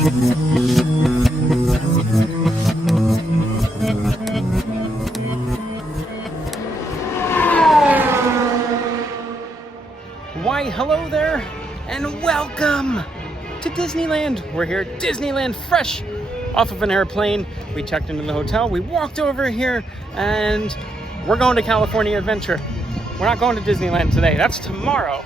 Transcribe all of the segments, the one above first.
Why, hello there, and welcome to Disneyland. We're here at Disneyland, fresh off of an airplane. We checked into the hotel, we walked over here, and we're going to California Adventure. We're not going to Disneyland today, that's tomorrow.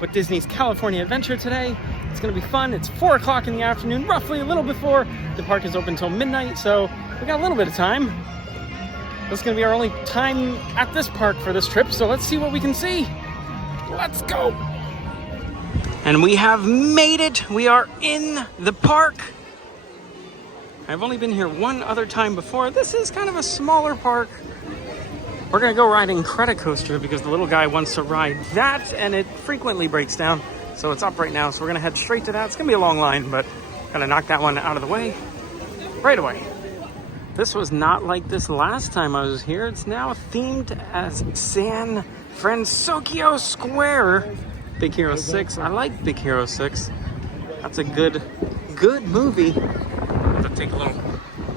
But Disney's California Adventure today. It's gonna be fun. It's 4 o'clock in the afternoon, roughly a little before. The park is open until midnight, so we got a little bit of time. This is gonna be our only time at this park for this trip, so let's see what we can see. Let's go. And we have made it. We are in the park. I've only been here one other time before. This is kind of a smaller park. We're gonna go ride Incred Coaster because the little guy wants to ride that and it frequently breaks down. So it's up right now, so we're gonna head straight to that. It's gonna be a long line, but gotta knock that one out of the way right away. This was not like this last time I was here. It's now themed as San Francisco Square. Big Hero 6. I like Big Hero 6. That's a good movie. Have to take a little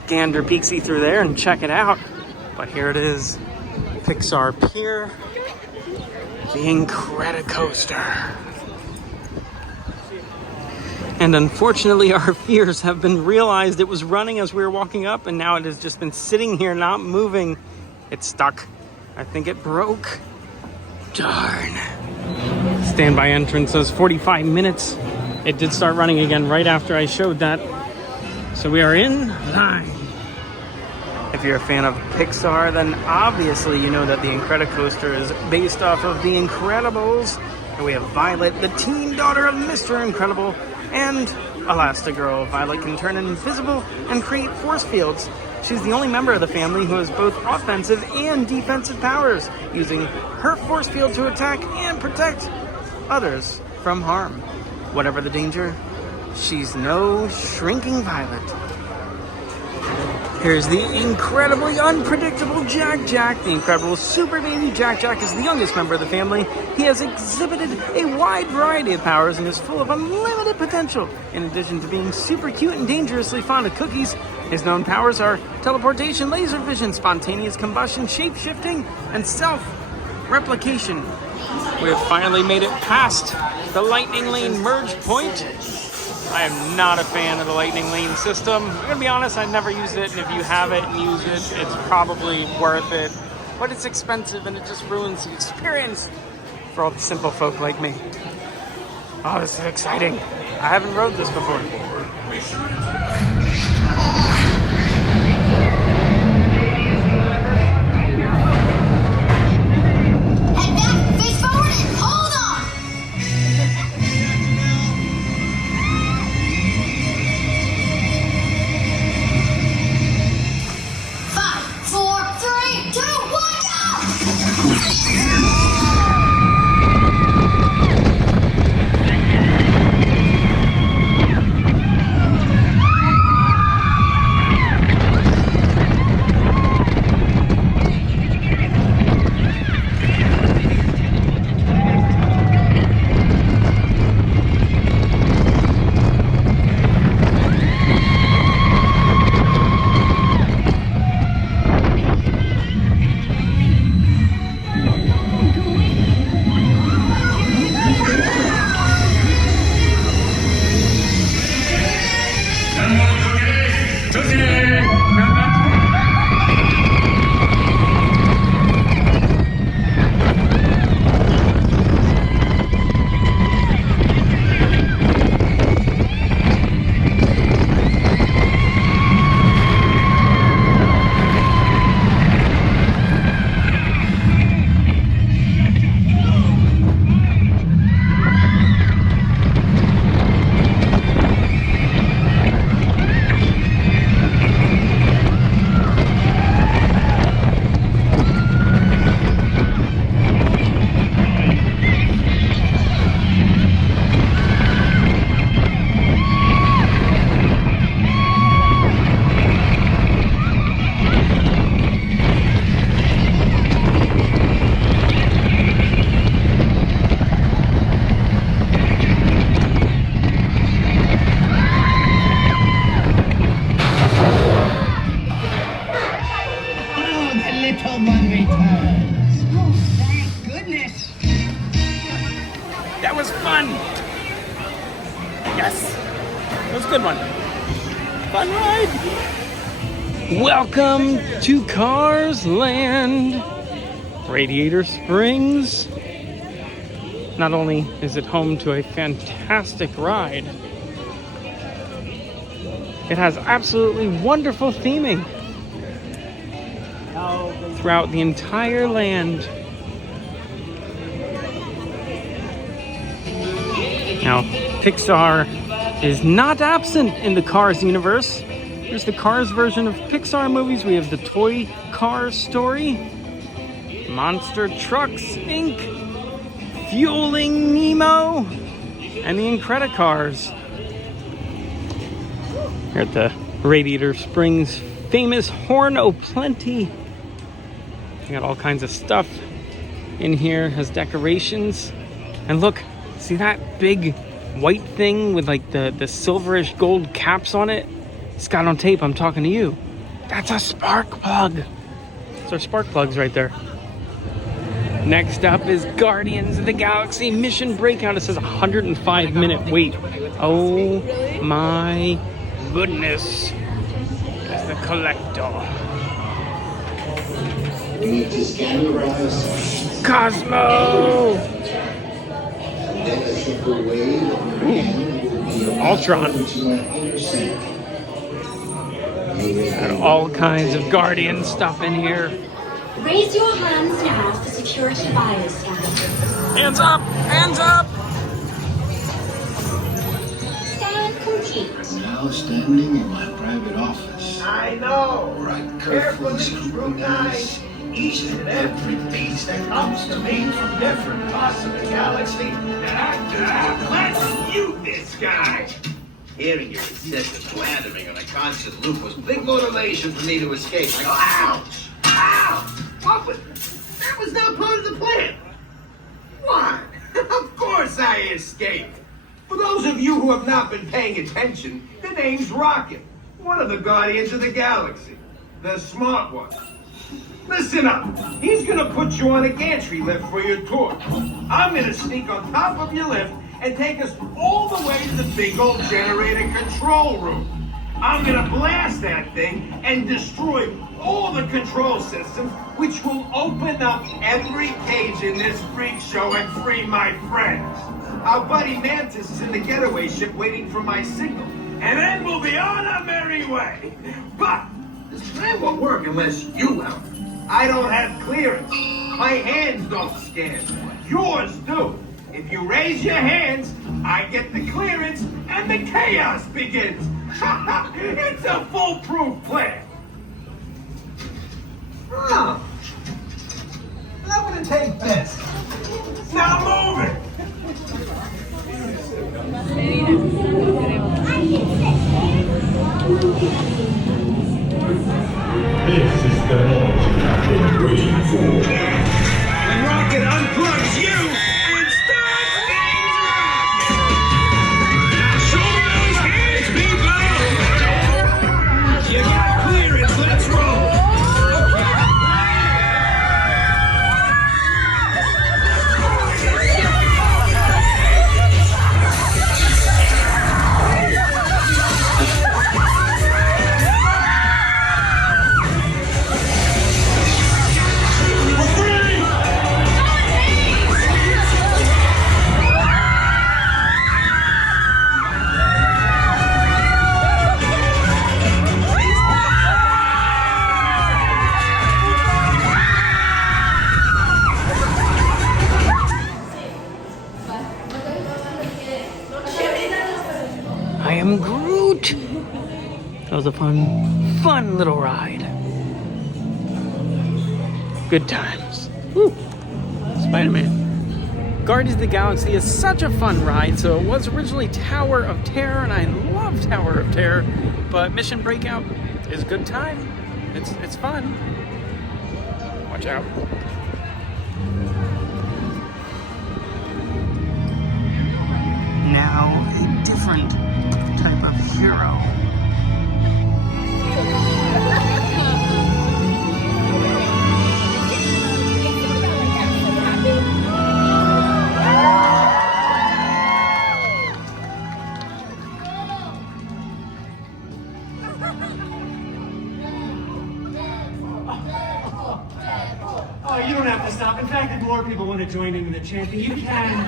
gander peeksy through there and check it out. But here it is, Pixar Pier, the Incred Coaster. And unfortunately, our fears have been realized. It was running as we were walking up, and now it has just been sitting here, not moving. It's stuck. I think it broke. Darn. Standby entrance says 45 minutes. It did start running again right after I showed that. So we are in line. If you're a fan of Pixar, then obviously you know that the Incred Coaster is based off of The Incredibles. And we have Violet, the teen daughter of Mr. Incredible, and Elastigirl. Violet can turn invisible and create force fields. She's the only member of the family who has both offensive and defensive powers, using her force field to attack and protect others from harm. Whatever the danger, she's no shrinking Violet. Here's the incredibly unpredictable Jack Jack. The incredible super baby Jack Jack is the youngest member of the family. He has exhibited a wide variety of powers and is full of unlimited potential. In addition to being super cute and dangerously fond of cookies, his known powers are teleportation, laser vision, spontaneous combustion, shape-shifting, and self-replication. We have finally made it past the lightning lane merge point. I am not a fan of the lightning lane system. I'm gonna be honest, I've never used it, and if you have it and use it, it's probably worth it. But it's expensive and it just ruins the experience for all the simple folk like me. Oh, this is exciting. I haven't rode this before. It was a good one. Fun ride. Welcome to Cars Land. Radiator Springs. Not only is it home to a fantastic ride, it has absolutely wonderful theming throughout the entire land. Now, Pixar is not absent in the Cars universe. There's the Cars version of Pixar movies. We have the Toy Cars story, Monster Trucks Inc., Fueling Nemo, and the Incred Cars. Here at the Radiator Springs famous Horn O'Plenty. We got all kinds of stuff in here as decorations. And look, see that big white thing with like the silverish gold caps on it? Scott on tape, I'm talking to you. That's a spark plug. Those are spark plugs right there. Next up is Guardians of the Galaxy Mission Breakout. It says 105-minute wait. Oh my goodness. That's the collector. We need to scan the rise. Cosmo! Then a simple wave of your hand will be Ultron. to my inner saint. Got all kinds of Guardian stuff in here. Raise your hands now for security bioscan. Hands up! Hands up! Scan complete. I'm now standing in my private office. I know. Where I carefully scrutinize each and every piece that comes to me from different parts of the galaxy. Let's mute this guy. Hearing your incessant blathering on a constant loop was big motivation for me to escape. I go, ouch! Ouch! What was... That was not part of the plan. What? Of course I escaped. For those of you who have not been paying attention, the name's Rocket, one of the Guardians of the Galaxy. The smart one. Listen up. He's gonna put you on a gantry lift for your tour. I'm gonna sneak on top of your lift and take us all the way to the big old generator control room. I'm gonna blast that thing and destroy all the control systems, which will open up every cage in this freak show and free my friends. Our buddy Mantis is in the getaway ship waiting for my signal, and then we'll be on our merry way. But this plan won't work unless you help. I don't have clearance. My hands don't scan. Yours do. If you raise your hands, I get the clearance and the chaos begins. It's a foolproof plan. Oh. I'm gonna take this. Now move it. This is the moment you have been waiting for. When Rocket unplugs you and starts things rocking. Now show me those hands, people. You got clearance. Let's roll. I am Groot. That was a fun little ride. Good times. Woo. Spider-Man. Guardians of the Galaxy is such a fun ride. So it was originally Tower of Terror, and I love Tower of Terror. But Mission Breakout is a good time. It's fun. Watch out. Now a different type of hero. don't have to stop. In fact, if more people want to join in the chanting, you can.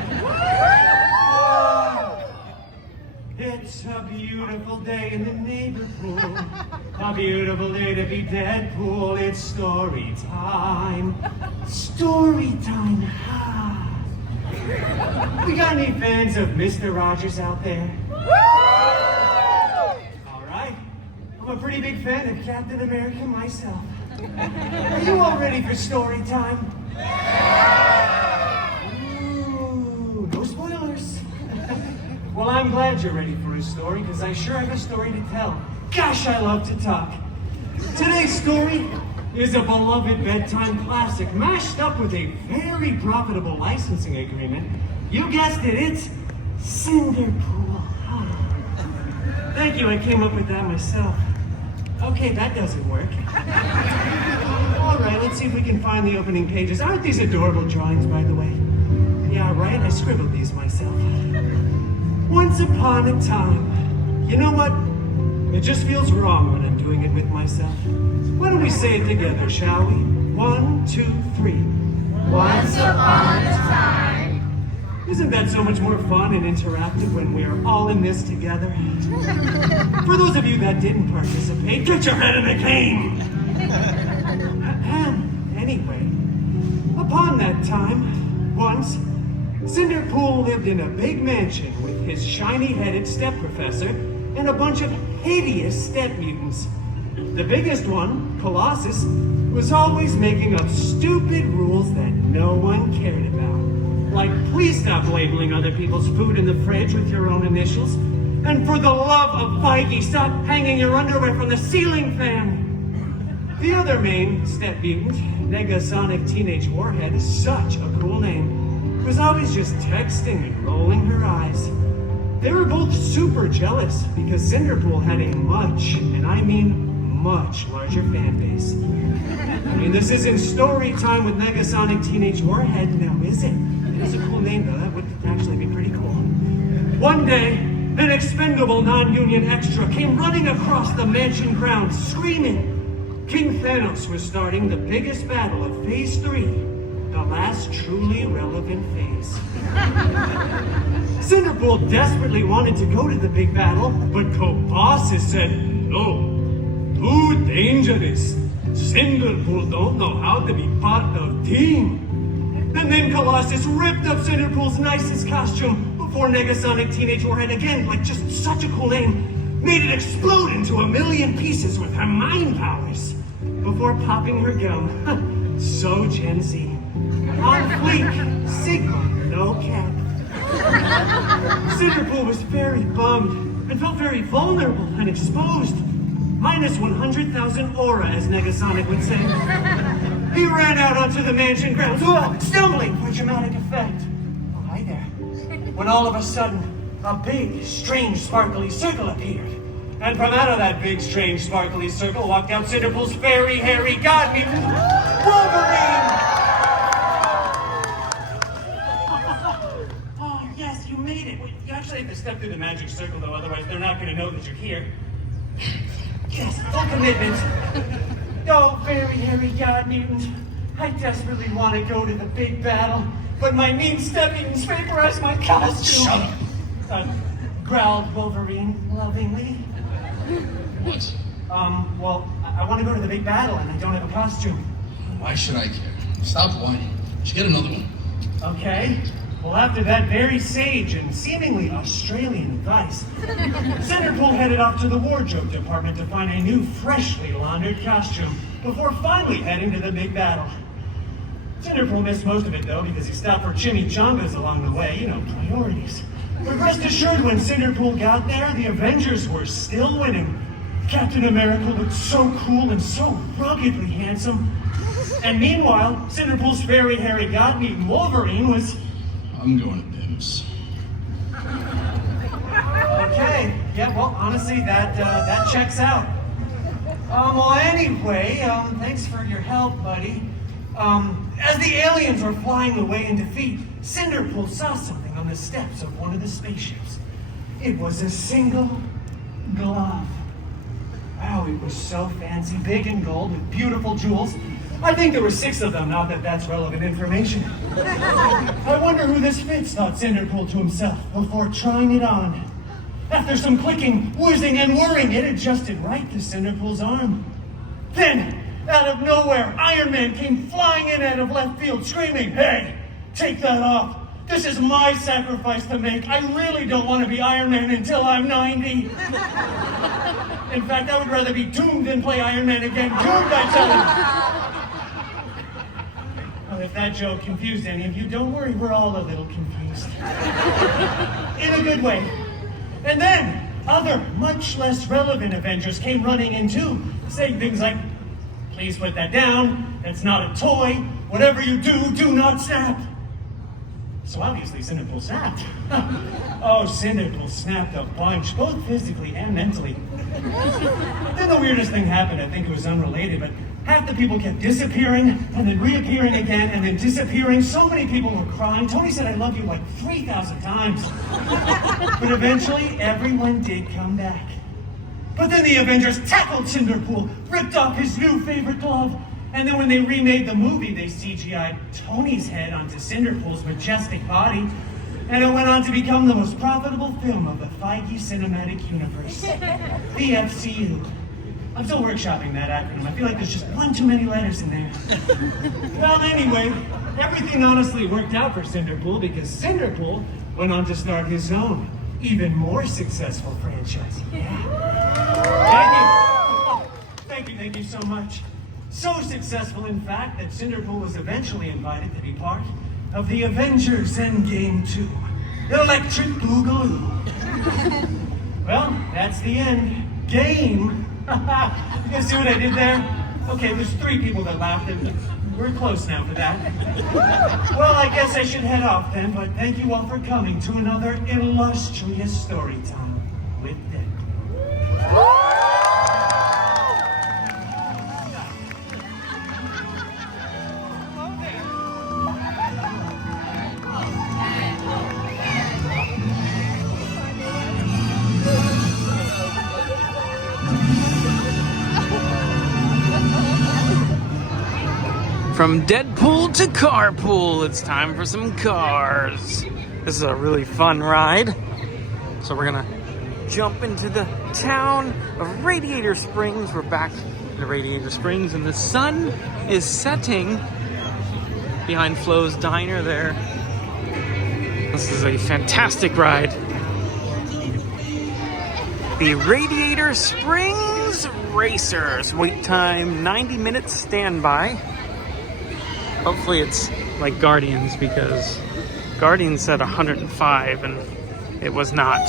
It's a beautiful day in the neighborhood. A beautiful day to be Deadpool. It's story time. Story time. We got any fans of Mr. Rogers out there? All right. I'm a pretty big fan of Captain America myself. Are you all ready for story time? Ooh, no spoilers. Well, I'm glad you're ready for a story, because I sure have a story to tell. Gosh, I love to talk. Today's story is a beloved bedtime classic, mashed up with a very profitable licensing agreement. You guessed it, it's Cinderpool. Thank you, I came up with that myself. Okay, that doesn't work. All right, let's see if we can find the opening pages. Aren't these adorable drawings, by the way? Yeah, right, I scribbled these myself. Once upon a time. You know what? It just feels wrong when I'm doing it with myself. Why don't we say it together, shall we? 1, 2, 3. Once upon a time. Isn't that so much more fun and interactive when we're all in this together? For those of you that didn't participate, get your head in the game! Anyway, upon that time, once, Cinderpool lived in a big mansion with his shiny-headed step-professor and a bunch of hideous step-mutants. The biggest one, Colossus, was always making up stupid rules that no one cared about. Like, please stop labeling other people's food in the fridge with your own initials. And for the love of Feige, stop hanging your underwear from the ceiling fan. The other main step mutant, Negasonic Teenage Warhead, such a cool name, was always just texting and rolling her eyes. They were both super jealous because Cinderpool had a much, and I mean much larger fan base. I mean, this isn't story time with Negasonic Teenage Warhead now, is it? It is a cool name though, that would actually be pretty cool. One day, an expendable non-union extra came running across the mansion grounds screaming. King Thanos was starting the biggest battle of Phase 3, the last truly relevant phase. Cinderpool desperately wanted to go to the big battle, but Colossus said, no, too dangerous. Cinderpool don't know how to be part of team. And then Colossus ripped up Cinderpool's nicest costume before Negasonic Teenage Warhead, again, like just such a cool name, made it explode into a million pieces with her mind powers before popping her gum. So Gen Z. On fleek, Sigma, no cap. Cinderpool was very bummed and felt very vulnerable and exposed. Minus 100,000 aura, as Negasonic would say. He ran out onto the mansion grounds, stumbling for dramatic effect. Oh, hi there. When all of a sudden, a big, strange, sparkly circle appeared. And from out of that big, strange, sparkly circle walked out Cinderpool's fairy, hairy god mutant, Wolverine! Oh, yes, you made it. You actually have to step through the magic circle, though, otherwise they're not going to know that you're here. Yes, full commitment. Oh, very hairy god mutant. I desperately want to go to the big battle, but my mean step mutants vaporize my costume. Shut up. Growled Wolverine lovingly. What? Well, I want to go to the big battle and I don't have a costume. Why should I care? Stop whining. You should get another one. Okay. Well, after that very sage and seemingly Australian advice, Cinderpool headed off to the wardrobe department to find a new, freshly laundered costume before finally heading to the big battle. Cinderpool missed most of it, though, because he stopped for chimichangas along the way. You know, priorities. But rest assured, when Cinderpool got there, the Avengers were still winning. Captain America looked so cool and so ruggedly handsome. And meanwhile, Cinderpool's very hairy god mutant Wolverine was... I'm going to Bims. Okay, yeah, well, honestly, that checks out. Well, anyway, thanks for your help, buddy. As the aliens were flying away in defeat, Cinderpool saw something on the steps of one of the spaceships. It was a single glove. Wow, it was so fancy, big and gold, with beautiful jewels. I think there were 6 of them, not that that's relevant information. I wonder who this fits, thought Cinderpool to himself before trying it on. After some clicking, whizzing, and whirring, it adjusted right to Cinderpool's arm. Then, out of nowhere, Iron Man came flying in out of left field, screaming, "Hey, take that off. This is my sacrifice to make. I really don't want to be Iron Man until I'm 90. In fact, I would rather be doomed than play Iron Man again. Doomed, I tell you." Well, if that joke confused any of you, don't worry, we're all a little confused. In a good way. And then, other, much less relevant Avengers came running in too, saying things like, "Please put that down. That's not a toy. Whatever you do, do not snap." So obviously Cinderpool snapped. Oh, Cinderpool snapped a bunch, both physically and mentally. Then the weirdest thing happened. I think it was unrelated, but half the people kept disappearing and then reappearing again and then disappearing. So many people were crying. Tony said, "I love you" like 3,000 times. But eventually, everyone did come back. But then the Avengers tackled Cinderpool, ripped off his new favorite glove, and then when they remade the movie, they CGI'd Tony's head onto Cinderpool's majestic body, and it went on to become the most profitable film of the Feige Cinematic Universe, the FCU. I'm still workshopping that acronym. I feel like there's just one too many letters in there. Well, anyway, everything honestly worked out for Cinderpool because Cinderpool went on to start his own, even more successful franchise. Yeah. Thank you so much. So successful, in fact, that Cinderpool was eventually invited to be part of the Avengers Endgame 2, Electric Boogaloo. Well, that's the end. Game. You guys see what I did there? Okay, there's 3 people that laughed, and we're close now for that. Well, I guess I should head off then, but thank you all for coming to another illustrious story time with Deadpool. From Deadpool to Carpool, it's time for some cars. This is a really fun ride. So we're gonna jump into the town of Radiator Springs. We're back in Radiator Springs and the sun is setting behind Flo's Diner there. This is a fantastic ride. The Radiator Springs Racers. Wait time 90 minutes standby. Hopefully it's like Guardians because Guardians said 105 and it was not.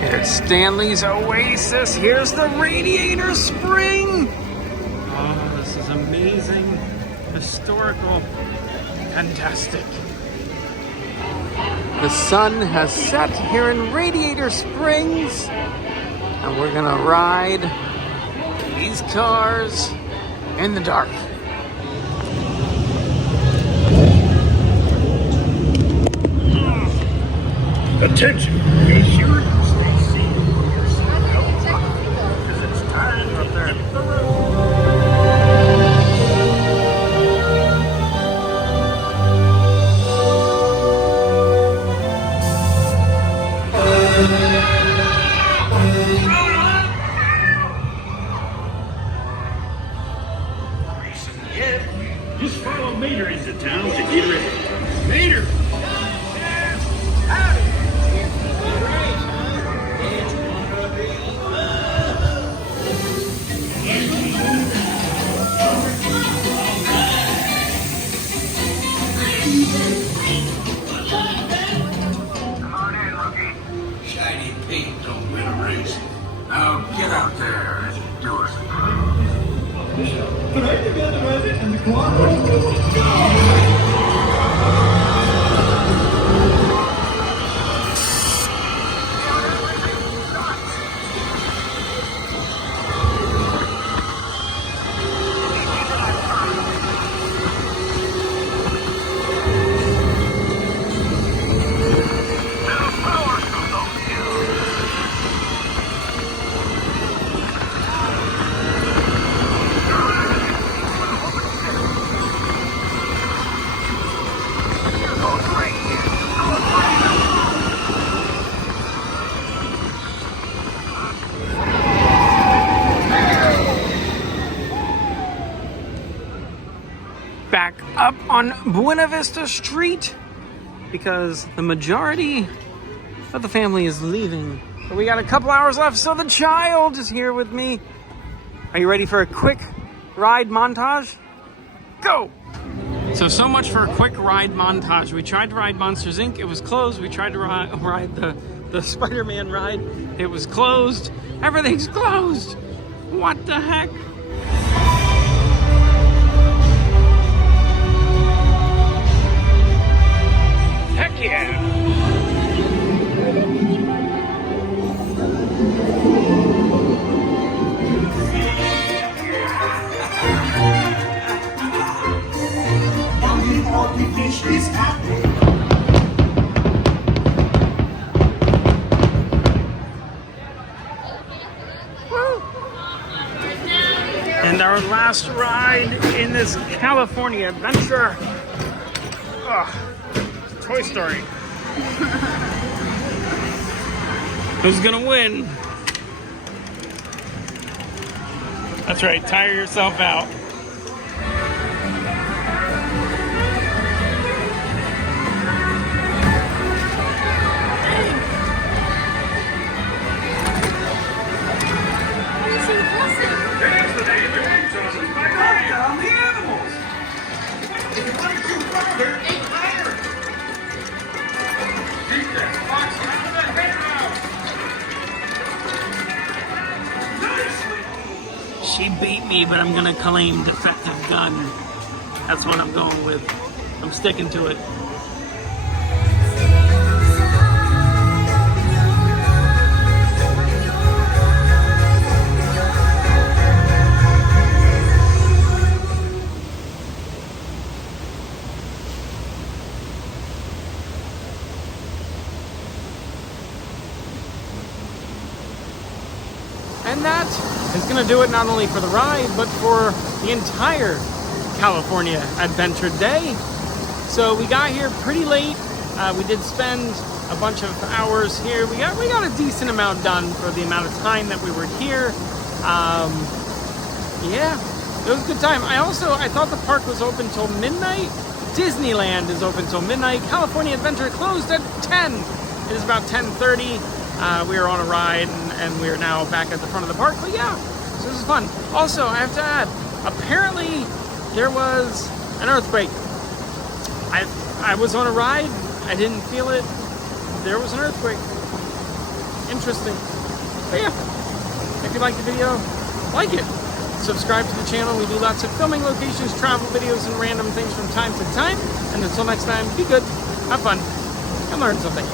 Here's Stanley's Oasis. Here's the Radiator Spring. Oh, this is amazing. Historical. Fantastic. The sun has set here in Radiator Springs and we're gonna ride these cars in the dark. Attention, be sure to stay seated in your seatbelt, because it's time to hit the road. Just follow Mater into town to get ready. Mater! Now get out there and do it. up on Buena Vista Street because the majority of the family is leaving. But we got a couple hours left, so the child is here with me. Are you ready for a quick ride montage? Go! So much for a quick ride montage. We tried to ride Monsters Inc. It was closed. We tried to ride the Spider-Man ride. It was closed. Everything's closed. What the heck? Heck yeah! Is happening. And our last ride in this California adventure. Toy Story. Who's gonna win? That's right, tire yourself out. She beat me, but I'm gonna claim defective gun. That's what I'm going with. I'm sticking to it. And that is going to do it not only for the ride, but for the entire California Adventure Day. So we got here pretty late. We did spend a bunch of hours here. We got a decent amount done for the amount of time that we were here. Yeah, it was a good time. I thought the park was open till midnight. Disneyland is open till midnight. California Adventure closed at 10. It is about 10:30. We were on a ride and we are now back at the front of the park. But yeah, so this is fun. Also, I have to add, apparently there was an earthquake. I was on a ride. I didn't feel it. There was an earthquake. Interesting. But yeah, if you like the video, like it. Subscribe to the channel. We do lots of filming locations, travel videos, and random things from time to time. And until next time, be good, have fun, and learn something.